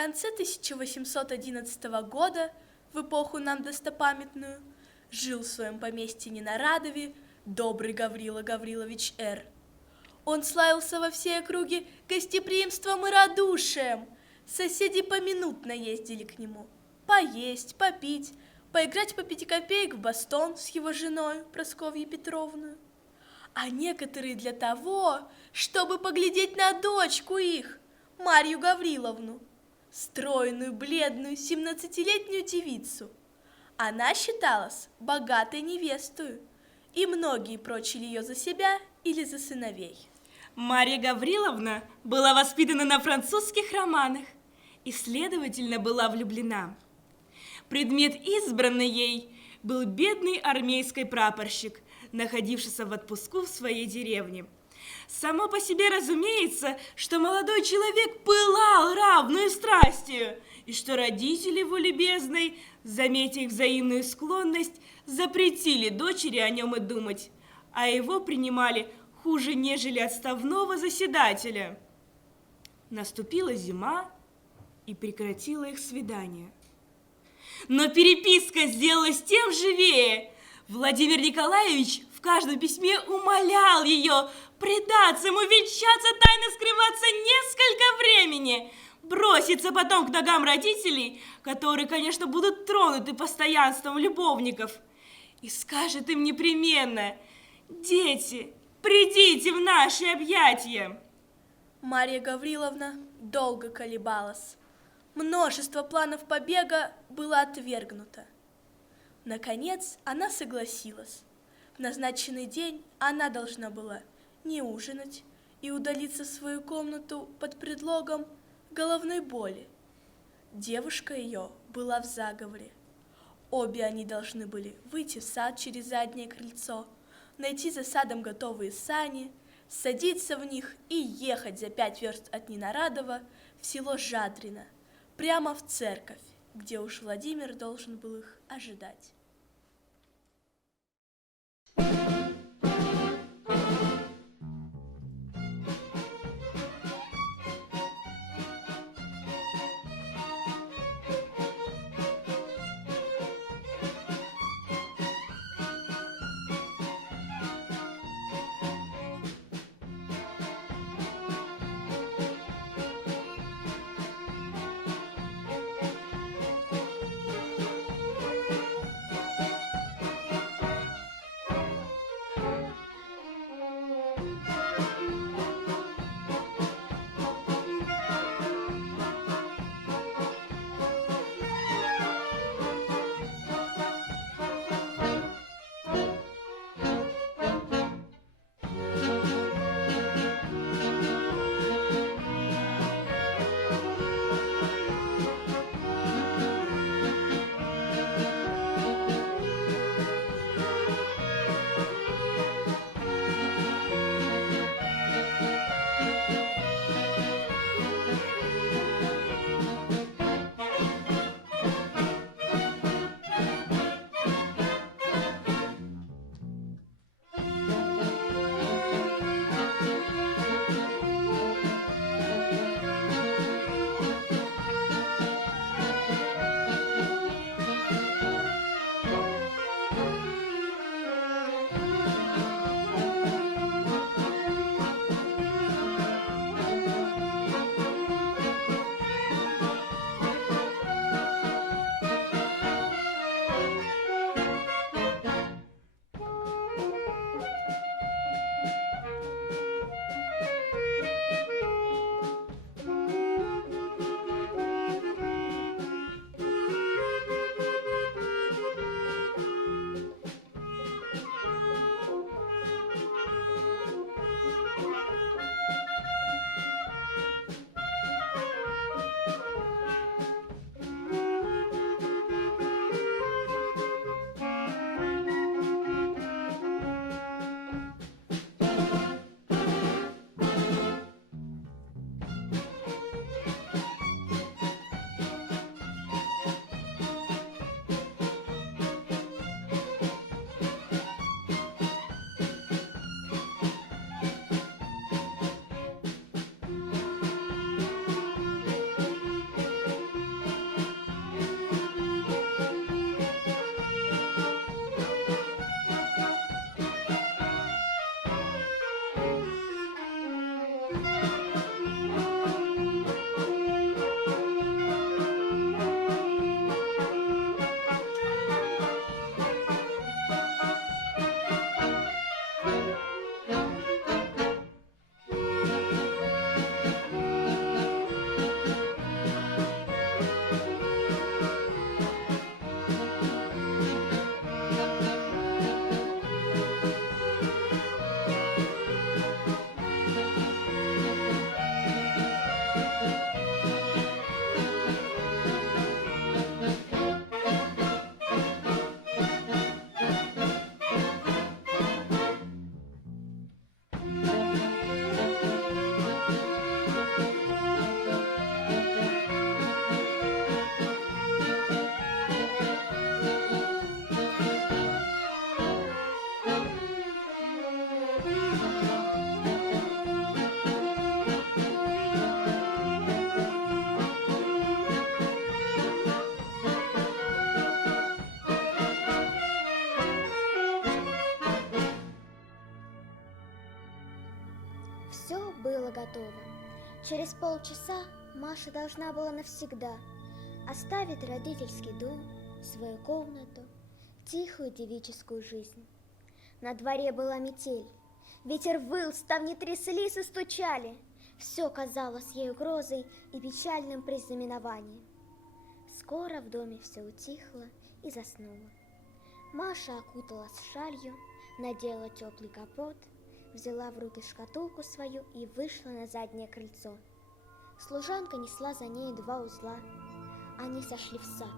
конце 1811 года, в эпоху нам достопамятную, жил в своем поместье Ненарадове добрый Гаврила Гаврилович Р. Он славился во всей округе гостеприимством и радушием. Соседи поминутно ездили к нему поесть, попить, поиграть по 5 копеек в бастон с его женой Прасковьей Петровной. А некоторые для того, чтобы поглядеть на дочку их, Марью Гавриловну, стройную, бледную, 17-летнюю девицу. Она считалась богатой невестою, и многие прочили ее за себя или за сыновей. Марья Гавриловна была воспитана на французских романах и, следовательно, была влюблена. Предмет избранный ей был бедный армейский прапорщик, находившийся в отпуску в своей деревне. Само по себе разумеется, что молодой человек пылал равную страстью, и что родители его любезной, заметив взаимную склонность, запретили дочери о нем и думать, а его принимали хуже, нежели отставного заседателя. Наступила зима и прекратила их свидание. Но переписка сделалась тем живее. Владимир Николаевич в каждом письме умолял ее предаться ему, венчаться, тайно скрываться несколько времени, броситься потом к ногам родителей, которые, конечно, будут тронуты постоянством любовников, и скажет им непременно: «Дети, придите в наши объятия». Марья Гавриловна долго колебалась. Множество планов побега было отвергнуто. Наконец, она согласилась. В назначенный день она должна была не ужинать и удалиться в свою комнату под предлогом головной боли. Девушка ее была в заговоре. Обе они должны были выйти в сад через заднее крыльцо, найти за садом готовые сани, садиться в них и ехать за 5 верст от Ненарадова в село Жадрино, прямо в церковь, где уж Владимир должен был их ожидать. Через полчаса Маша должна была навсегда оставить родительский дом, свою комнату, тихую девическую жизнь. На дворе была метель, ветер выл, ставни тряслись и стучали. Все казалось ей угрозой и печальным признаменованием. Скоро в доме все утихло и заснуло. Маша окуталась шалью, надела теплый капот, взяла в руки шкатулку свою и вышла на заднее крыльцо. Служанка несла за ней 2 узла. Они сошли в сад.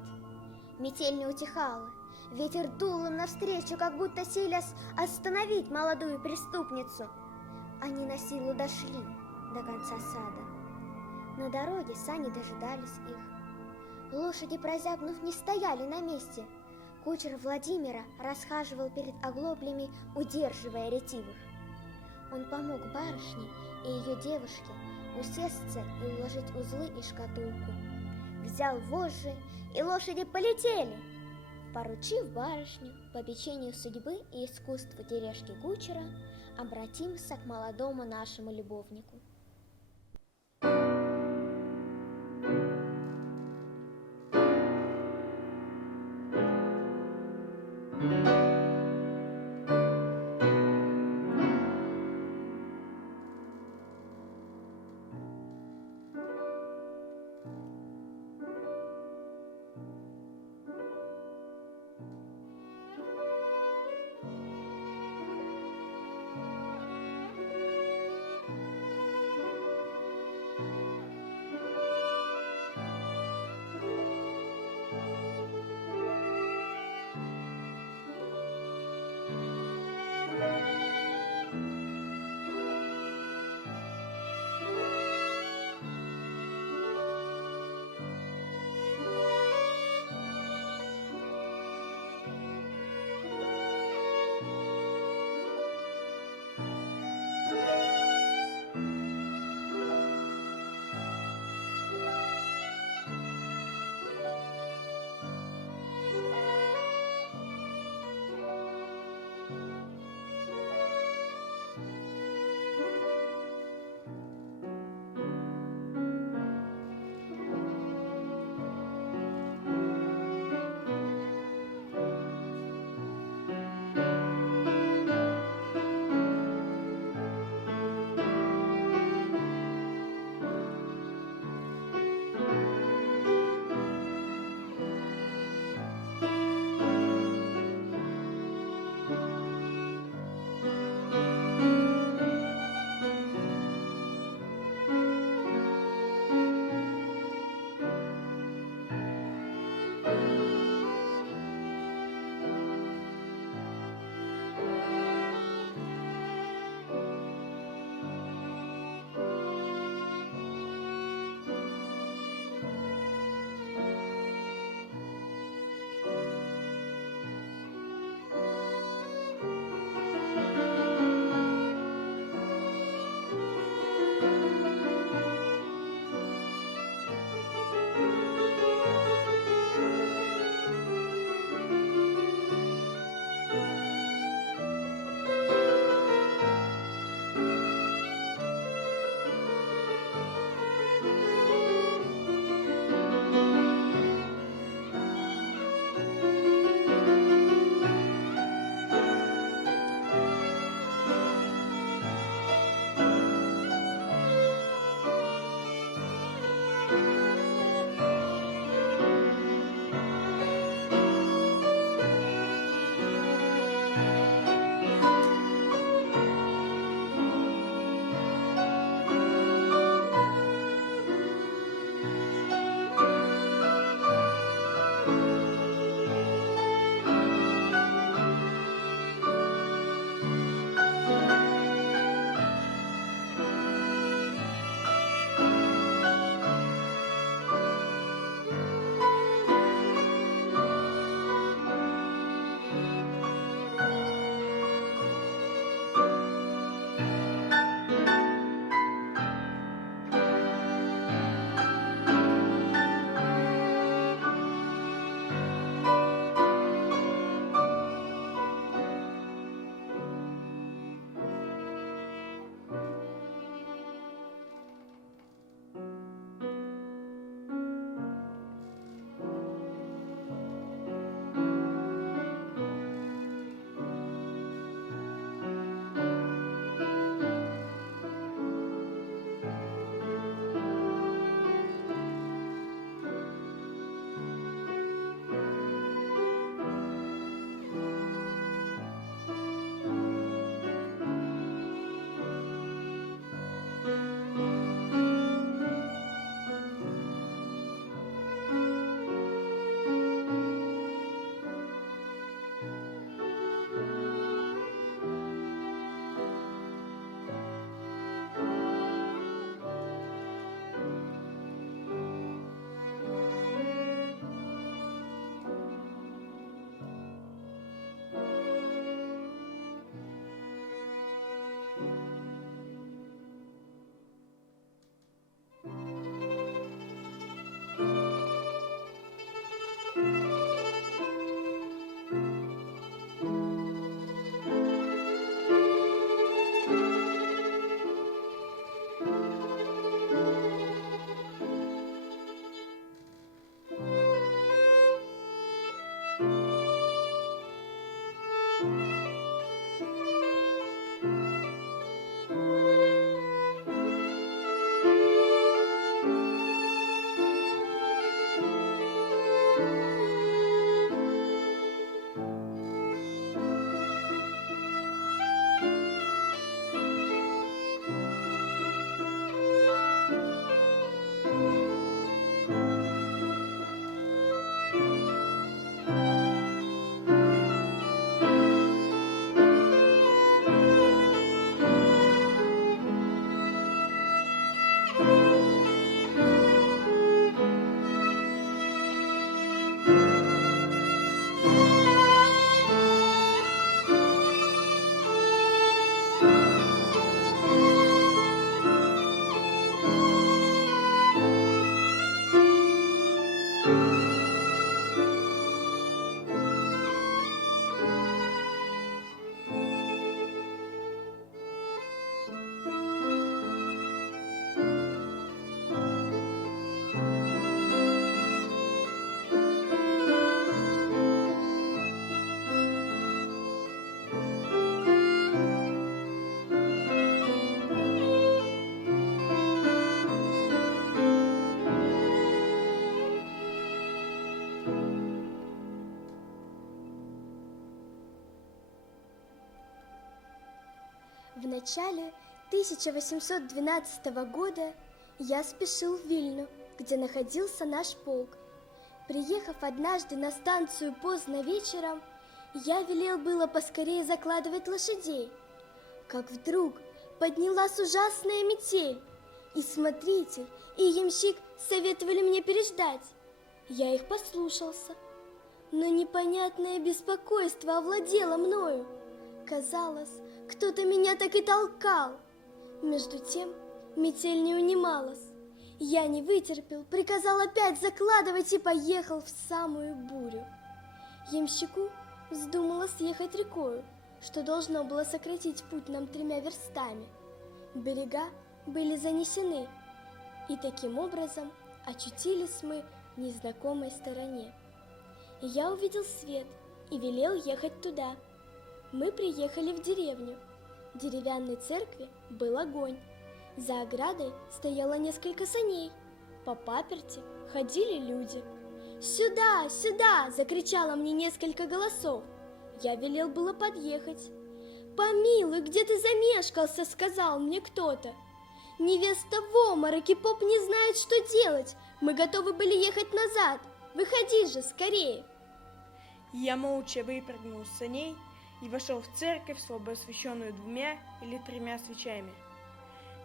Метель не утихала, ветер дул им навстречу, как будто силясь остановить молодую преступницу. Они на силу дошли до конца сада. На дороге сани дожидались их. Лошади, прозябнув, не стояли на месте. Кучер Владимира расхаживал перед оглоблями, удерживая ретивых. Он помог барышне и ее девушке усесться и уложить узлы и шкатулку. Взял вожжи, и лошади полетели, поручив барышню по печенью судьбы и искусству тележки кучера, обратимся к молодому нашему любовнику. В начале 1812 года я спешил в Вильну, где находился наш полк. Приехав однажды на станцию поздно вечером, я велел было поскорее закладывать лошадей, как вдруг поднялась ужасная метель, и смотритель, и ямщик советовали мне переждать. Я их послушался, но непонятное беспокойство овладело мною. Казалось, кто-то меня так и толкал. Между тем метель не унималась. Я не вытерпел, приказал опять закладывать и поехал в самую бурю. Ямщику вздумалось ехать рекою, что должно было сократить путь нам 3 верстами. Берега были занесены, и таким образом очутились мы в незнакомой стороне. Я увидел свет и велел ехать туда. Мы приехали в деревню. В деревянной церкви был огонь. За оградой стояло несколько саней. По паперти ходили люди. «Сюда, сюда!» – закричало мне несколько голосов. Я велел было подъехать. «Помилуй, где ты замешкался?» – сказал мне кто-то. «Невеста в обмороке, поп не знает, что делать. Мы готовы были ехать назад. Выходи же, скорее!» Я молча выпрыгнул с саней и вошел в церковь, слабо освещенную 2 или 3 свечами.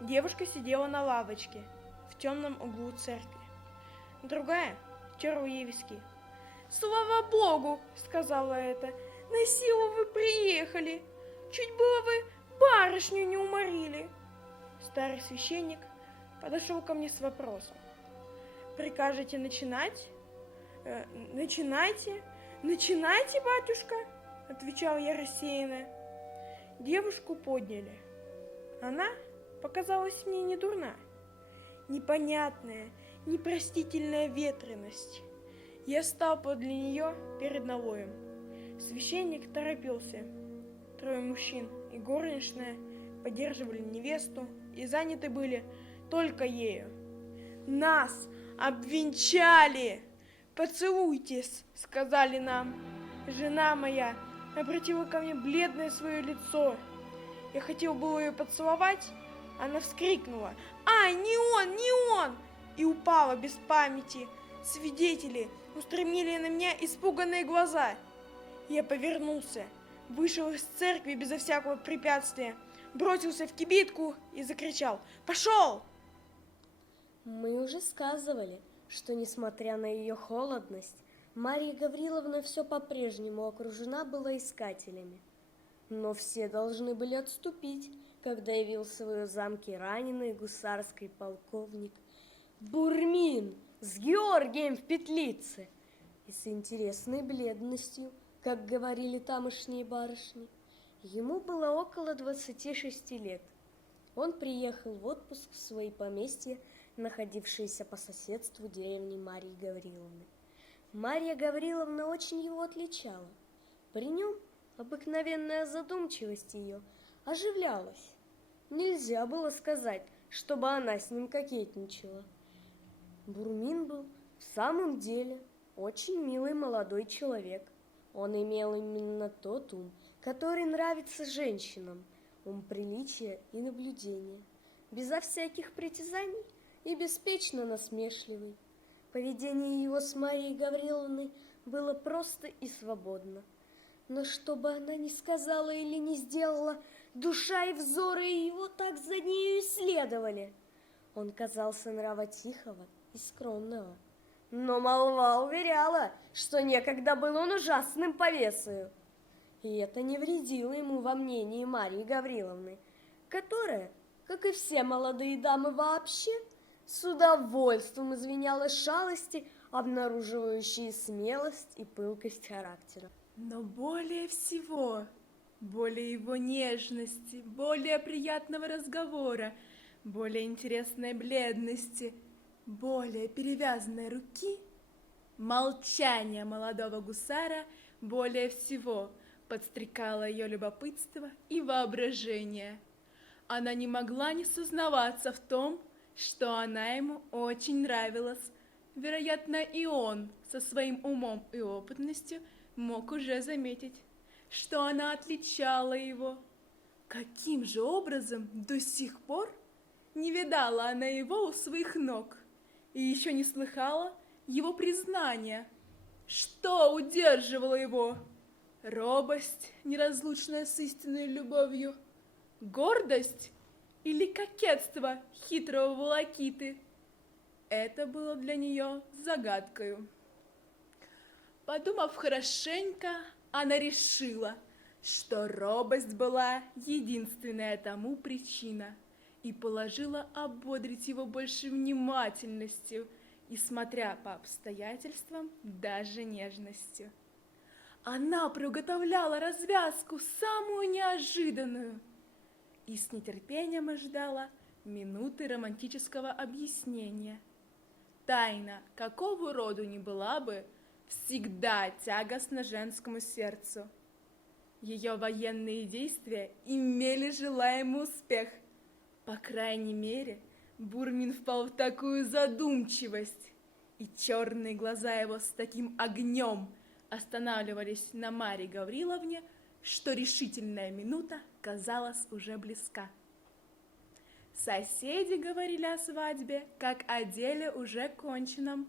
Девушка сидела на лавочке в темном углу церкви. Другая терла ей виски. «Слава Богу!» — сказала эта. «На силу вы приехали! Чуть было вы барышню не уморили!» Старый священник подошел ко мне с вопросом. «Прикажете начинать?» «Начинайте, начинайте, батюшка!» — отвечал я рассеянно. Девушку подняли. Она показалась мне не дурна. Непонятная, непростительная ветреность. Я стал подле нее перед налоем. Священник торопился. 3 мужчин и горничная поддерживали невесту и заняты были только ею. «Нас обвенчали! Поцелуйтесь!» — сказали нам. Жена моя обратила ко мне бледное свое лицо. Я хотел было ее поцеловать, она вскрикнула: «Ай, не он, не он!» и упала без памяти. Свидетели устремили на меня испуганные глаза. Я повернулся, вышел из церкви безо всякого препятствия, бросился в кибитку и закричал: «Пошел!» Мы уже сказывали, что, несмотря на ее холодность, Марья Гавриловна все по-прежнему окружена была искателями. Но все должны были отступить, когда явился в ее замке раненый гусарский полковник Бурмин с Георгием в петлице и с интересной бледностью, как говорили тамошние барышни. Ему было около 26 лет. Он приехал в отпуск в свои поместья, находившиеся по соседству деревни Марьи Гавриловны. Марья Гавриловна очень его отличала. При нем обыкновенная задумчивость ее оживлялась. Нельзя было сказать, чтобы она с ним кокетничала. Бурмин был в самом деле очень милый молодой человек. Он имел именно тот ум, который нравится женщинам, ум приличия и наблюдения, безо всяких притязаний и беспечно насмешливый. Поведение его с Марьей Гавриловной было просто и свободно. Но что бы она ни сказала или не сделала, душа и взоры его так за нею исследовали. Он казался нрава тихого и скромного. Но молва уверяла, что некогда был он ужасным повесою. И это не вредило ему во мнении Марьи Гавриловны, которая, как и все молодые дамы вообще, с удовольствием извиняла шалости, обнаруживающие смелость и пылкость характера. Но более всего, более его нежности, более приятного разговора, более интересной бледности, более перевязанной руки, молчание молодого гусара более всего подстрекало ее любопытство и воображение. Она не могла не сознаваться в том, что она ему очень нравилась. Вероятно, и он со своим умом и опытностью мог уже заметить, что она отличала его. Каким же образом до сих пор не видала она его у своих ног и еще не слыхала его признания? Что удерживало его? Робость, неразлучная с истинной любовью? Гордость или кокетство хитрого волокиты? Это было для нее загадкою. Подумав хорошенько, она решила, что робость была единственная тому причина, и положила ободрить его больше внимательностью и, смотря по обстоятельствам, даже нежностью. Она приготовляла развязку самую неожиданную и с нетерпением ожидала минуты романтического объяснения. Тайна, какого роду ни была бы, всегда тягостна женскому сердцу. Ее военные действия имели желаемый успех. По крайней мере, Бурмин впал в такую задумчивость, и черные глаза его с таким огнем останавливались на Марье Гавриловне, что решительная минута казалась уже близка. Соседи говорили о свадьбе, как о деле уже конченном,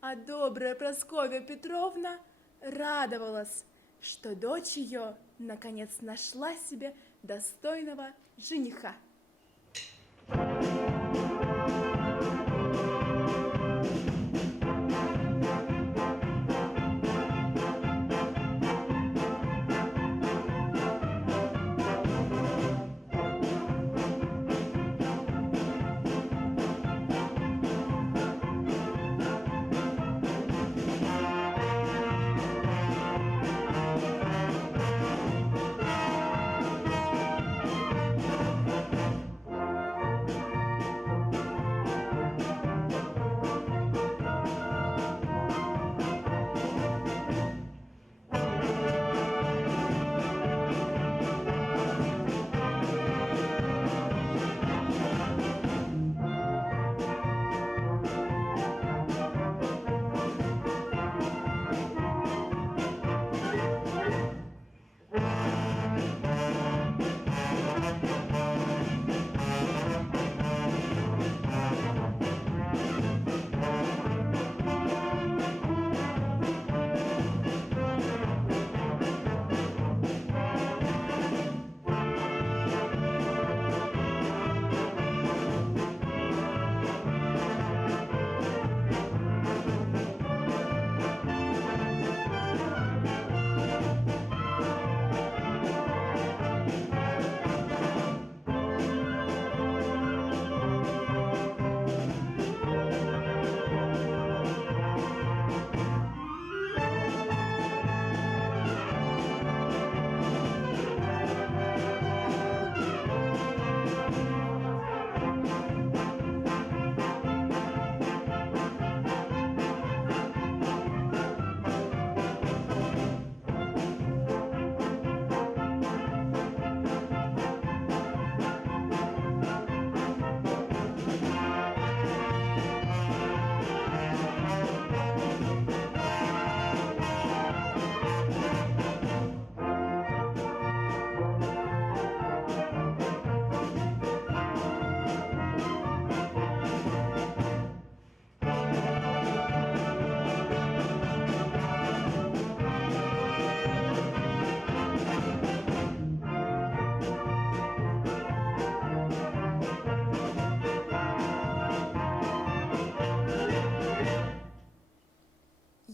а добрая Прасковья Петровна радовалась, что дочь ее наконец нашла себе достойного жениха.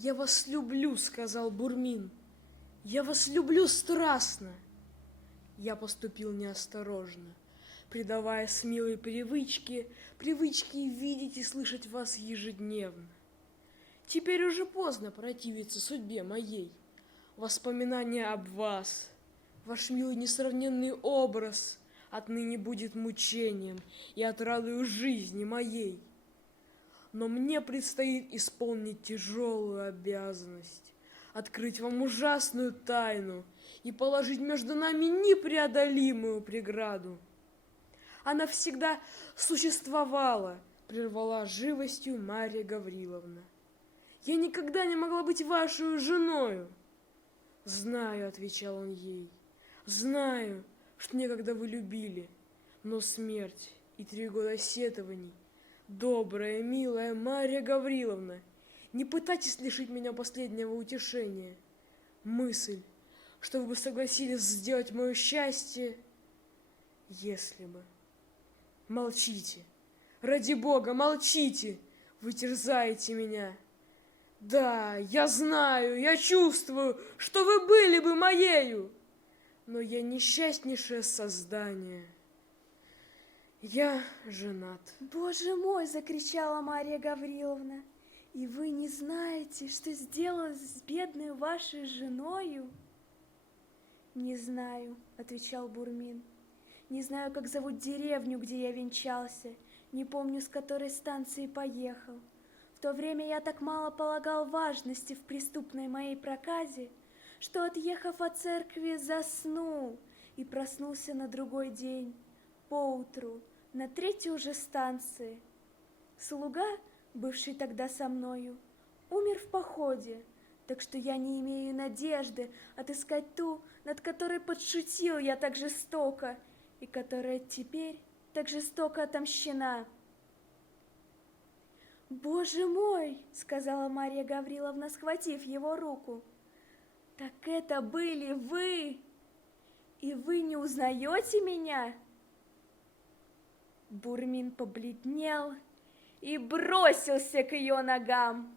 «Я вас люблю», — сказал Бурмин. «Я вас люблю страстно». Я поступил неосторожно, придавая смелой привычке видеть и слышать вас ежедневно. Теперь уже поздно противиться судьбе моей. Воспоминание об вас, ваш милый несравненный образ отныне будет мучением и отрадою жизни моей. Но мне предстоит исполнить тяжелую обязанность, открыть вам ужасную тайну и положить между нами непреодолимую преграду. Она всегда существовала, прервала живостью Марья Гавриловна. Я никогда не могла быть вашей женою. Знаю, отвечал он ей, знаю, что некогда вы любили, но смерть и 3 года сетований. Добрая, милая Марья Гавриловна, не пытайтесь лишить меня последнего утешения. Мысль, что вы бы согласились сделать мое счастье, если бы. Молчите, ради Бога, молчите, вы терзаете меня. Да, я знаю, я чувствую, что вы были бы моею, но я несчастнейшее создание. Я женат. «Боже мой!» — закричала Марья Гавриловна. «И вы не знаете, что сделалось с бедной вашей женою?» «Не знаю», — отвечал Бурмин. «Не знаю, как зовут деревню, где я венчался, не помню, с которой станции поехал. В то время я так мало полагал важности в преступной моей проказе, что, отъехав от церкви, заснул и проснулся на другой день, поутру, на 3-й уже станции. Слуга, бывший тогда со мною, умер в походе, так что я не имею надежды отыскать ту, над которой подшутил я так жестоко, и которая теперь так жестоко отомщена». «Боже мой!» — сказала Марья Гавриловна, схватив его руку. «Так это были вы! И вы не узнаете меня?» Бурмин побледнел и бросился к ее ногам.